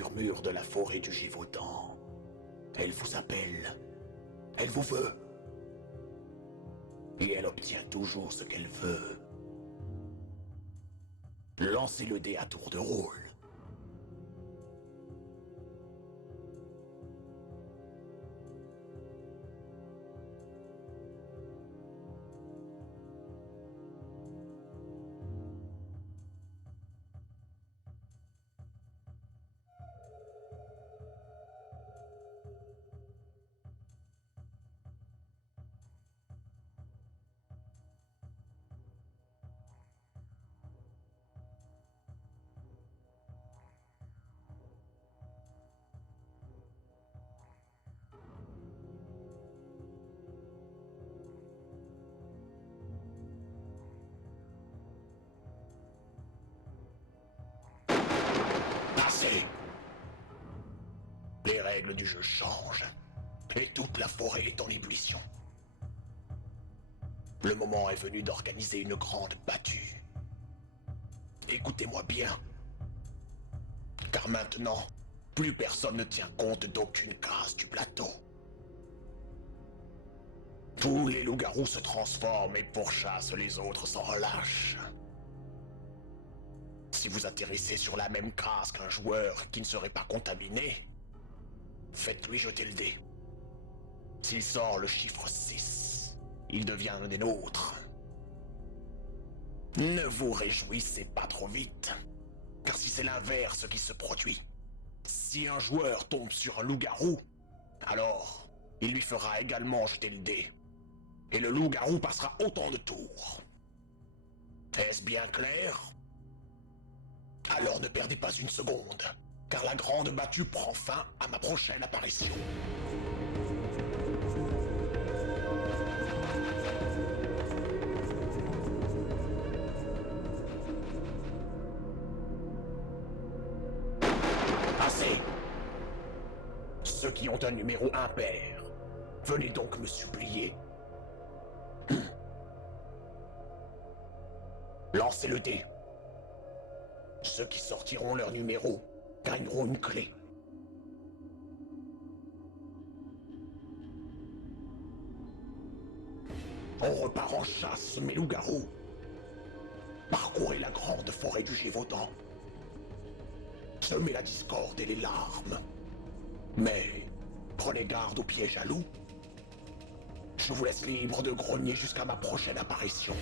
murmure de la forêt du Gévaudan. Elle vous appelle. Elle vous veut. Et elle obtient toujours ce qu'elle veut. Lancez le dé à tour de rôle. Assez! Les règles du jeu changent, et toute la forêt est en ébullition. Le moment est venu d'organiser une grande battue. Écoutez-moi bien. Car maintenant, plus personne ne tient compte d'aucune case du plateau. Tous les loups-garous se transforment et pourchassent les autres sans relâche. Si vous atterrissez sur la même case qu'un joueur qui ne serait pas contaminé, faites-lui jeter le dé. S'il sort le chiffre 6, il devient un des nôtres. Ne vous réjouissez pas trop vite, car si c'est l'inverse qui se produit, si un joueur tombe sur un loup-garou, alors il lui fera également jeter le dé, et le loup-garou passera autant de tours. Est-ce bien clair? Alors ne perdez pas une seconde, car la grande battue prend fin à ma prochaine apparition. Assez! Ceux qui ont un numéro impair, venez donc me supplier. Lancez le dé. Ceux qui sortiront leur numéro gagneront une clé. On repart en chasse, mes loups-garous. Parcourez la grande forêt du Gévaudan. Semez la discorde et les larmes. Mais prenez garde aux pièges à loups. Je vous laisse libre de grogner jusqu'à ma prochaine apparition.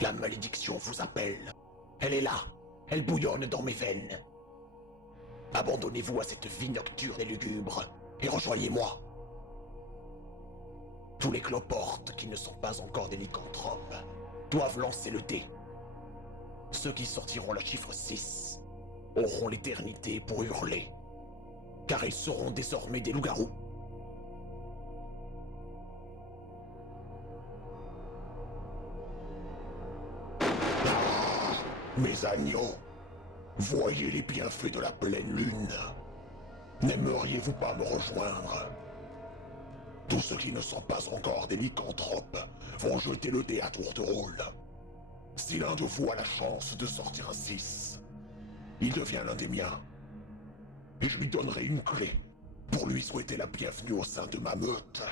La malédiction vous appelle. Elle est là. Elle bouillonne dans mes veines. Abandonnez-vous à cette vie nocturne et lugubre et rejoignez-moi. Tous les cloportes qui ne sont pas encore des lycanthropes doivent lancer le dé. Ceux qui sortiront le chiffre 6 auront l'éternité pour hurler, car ils seront désormais des loups-garous. Mes agneaux, voyez les bienfaits de la pleine lune. N'aimeriez-vous pas me rejoindre? Tous ceux qui ne sont pas encore des lycanthropes vont jeter le dé à tour de rôle. Si l'un de vous a la chance de sortir un 6, il devient l'un des miens. Et je lui donnerai une clé pour lui souhaiter la bienvenue au sein de ma meute.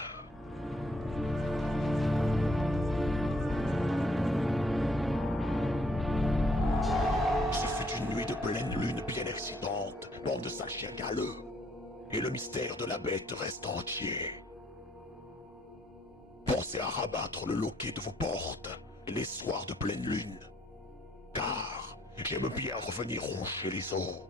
Une nuit de pleine lune bien excitante, bande de sales chiens galeux. Et le mystère de la bête reste entier. Pensez à rabattre le loquet de vos portes les soirs de pleine lune. Car j'aime bien revenir roncher les os.